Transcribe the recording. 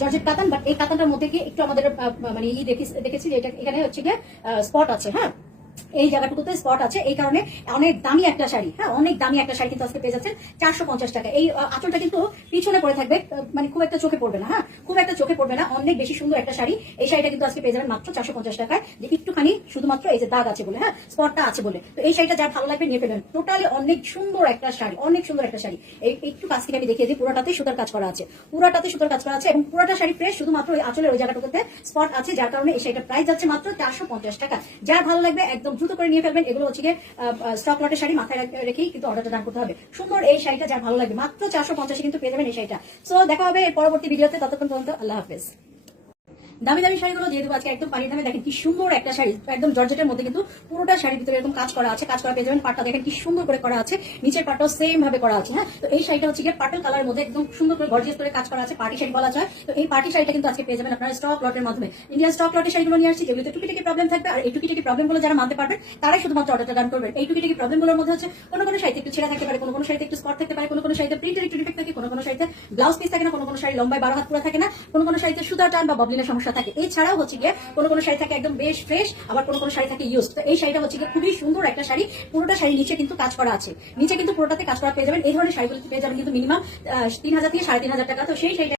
Georgette কাতান, but এই কাতানটার মধ্যে কি একটু আমাদের মানে দেখেছি যে এটা এখানে হচ্ছে গিয়ে স্পট আছে। হ্যাঁ, এই জায়গাটুকুতে স্পট আছে, এই কারণে অনেক দামি একটা শাড়ি। হ্যাঁ, অনেক দামি একটা শাড়ি কিন্তু আজকে পেয়ে যাচ্ছেন 450 টাকা। এই আঁচলটা কিন্তু পিছনে পড়ে থাকবে, মানে খুব একটা চোখে পড়বে না। হ্যাঁ, খুব একটা চোখে পড়বে না, অনেক বেশি সুন্দর একটা শাড়ি। এই শাড়িটা কিন্তু আজকে পেয়ে যাবেন মাত্র 450 টাকায়, যে একটুখানি শুধুমাত্র এই যে দাগ আছে বলে, হ্যাঁ স্পটটা আছে বলে। তো এই শাড়িটা যার ভালো লাগবে নিয়ে ফেলবেন। টোটালি অনেক সুন্দর একটা শাড়ি, অনেক সুন্দর একটা শাড়ি। এই একটু কাছ থেকে আমি দেখিয়ে দিই, পুরোটাতে সুতার কাজ করা আছে, পুরোটাতে সুতার কাজ করা আছে এবং পুরোটা শাড়ি ফ্রেশ। শুধুমাত্র ওই আঁচলের ওই জায়গাটুকুতে স্পট আছে, যার কারণে এই শাড়িটার প্রাইস যাচ্ছে মাত্র 450 টাকা। যার ভালো লাগবে একদম দ্রুত করে নিয়ে ফেলবেন। এগুলো হচ্ছে স্টক লটের শাড়ি, মাথায় রেখেই কিন্তু অর্ডারটা ডান করতে হবে। সুন্দর এই শাড়িটা যার ভালো লাগবে মাত্র 450 কিন্তু পেয়ে যাবেন এই শাড়িটা। সো দেখা হবে এর পরবর্তী ভিডিওতে, ততক্ষণ পর্যন্ত আল্লাহ হাফেজ। দামি দামি শাড়িগুলো দিয়ে দেবো আজকে একদম পানির দামে। দেখেন কি সুন্দর একটা শাড়ি, একদম জর্জেটের মধ্যে কিন্তু পুরোটা শাড়ির ভিতরে এরকম কাজ করা আছে, কাজ করা পেয়ে যাবেন। পাটটা দেখেন কি সুন্দর করে করা আছে, নিচের পাটটাও সেম ভাবে করা আছে। হ্যাঁ, তো এই শাড়িটা হচ্ছে গিয়ে পার্পল কালারের মধ্যে একদম সুন্দর করে গর্জিয়াস করে কাজ করা আছে, পার্টি শাড়ি বলা যায়। তো এই পার্টি শাড়িটা কিন্তু আজকে পেয়ে যাবেন আপনারা স্টক লটের মাধ্যমে। ইন্ডিয়ান স্টক লটের শাড়িগুলো নিয়ে আসছি, যেগুলোতে টুকিটাকি প্রবলেম থাকবে, আর এই টুকিটাকি প্রবলেমগুলো যারা মানতে পারবেন তারাই শুধুমাত্র অর্ডারটা ডান করবেন। এই টুকিটাকি প্রবলেমগুলোর মধ্যে হচ্ছে কোনো শাড়িতে একটু ছেঁড়া থাকতে পারে, কোনো শাড়িতে একটু স্পট থাকতে পারে, কোনো শাড়িতে প্রিন্টের একটু ডিফেক্ট থাকে, কোনো শাড়িতে ব্লাউজ পিস থাকে না, কোনো শাড়ি লম্বায় 12 হাত পুরো থাকে না, কোনো শাড়িতে সুতা টান বা ববলিনের সমস্যা থাকে। এছাড়াও হচ্ছে গিয়ে কোনো শাড়ি থাকে একদম বেশ ফ্রেশ, আবার কোনো শাড়ি থাকে ইউজ। তো এই শাড়িটা হচ্ছে গিয়ে খুবই সুন্দর একটা শাড়ি, পুরোটা শাড়ি নিচে কিন্তু কাজ করা আছে, নিচে কিন্তু পুরোটাতে কাজ করা পেয়ে যাবেন। এই ধরনের শাড়িগুলো পেয়ে যাবেন কিন্তু মিনিমাম 3000 থেকে 3500 টাকা। তো সেই শাড়িটা